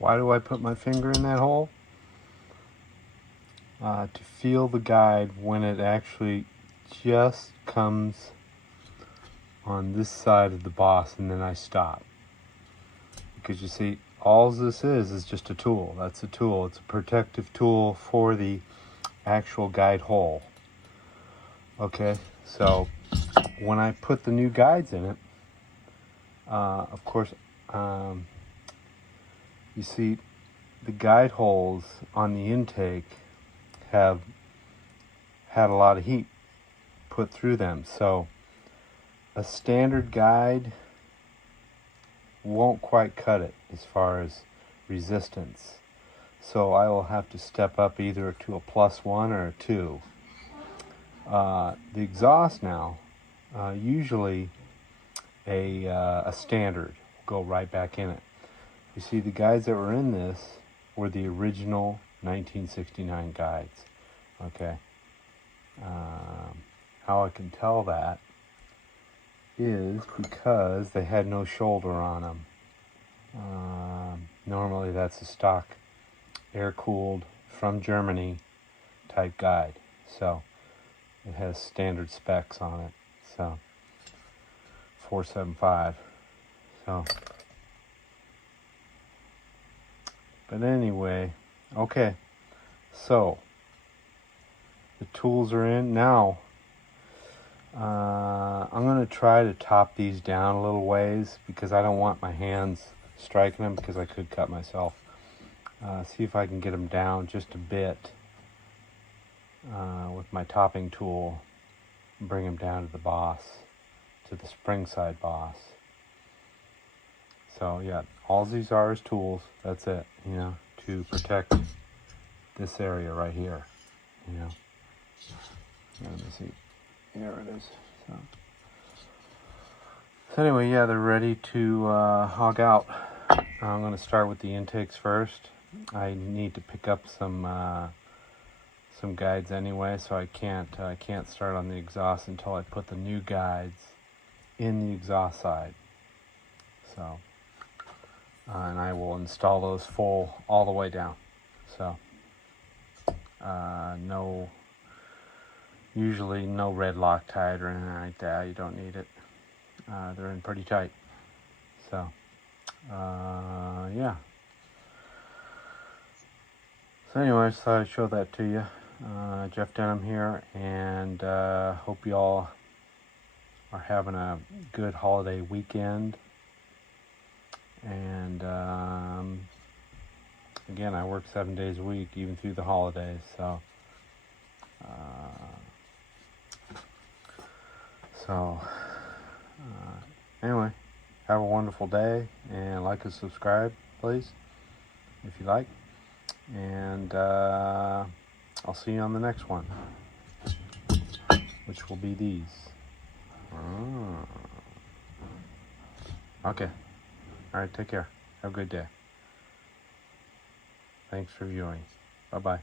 Why do I put my finger in that hole? To feel the guide when it actually just comes on this side of the boss, and then I stop. Because you see, all this is just a tool. That's a tool. It's a protective tool for the actual guide hole. Okay, so when I put the new guides in it, of course, you see the guide holes on the intake have had a lot of heat put through them. So a standard guide won't quite cut it as far as resistance. So I will have to step up either to a +1 or a 2. The exhaust now, usually a standard will go right back in it. You see, the guides that were in this were the original 1969 guides. Okay. How I can tell that is because they had no shoulder on them. Normally that's a stock air-cooled from Germany type guide. So it has standard specs on it. So 475. So, but anyway, okay. So the tools are in now. I'm going to try to top these down a little ways because I don't want my hands striking them because I could cut myself. See if I can get them down just a bit with my topping tool and bring them down to the boss, to the spring side boss. So yeah, all these are is tools. That's it, you know, to protect this area right here, you know. Let me see. There it is. So anyway, yeah, they're ready to hog out. I'm going to start with the intakes first. I need to pick up some guides anyway, so I can't start on the exhaust until I put the new guides in the exhaust side. So, and I will install those full all the way down. So, usually no red Loctite or anything like that. You don't need it. They're in pretty tight. So, yeah. So anyway, I just thought I'd show that to you. Jeff Denham here, and hope you all are having a good holiday weekend. And again, I work 7 days a week, even through the holidays. So, anyway, have a wonderful day, and like and subscribe, please, if you like. And I'll see you on the next one, which will be these. Okay. All right, take care. Have a good day. Thanks for viewing. Bye-bye.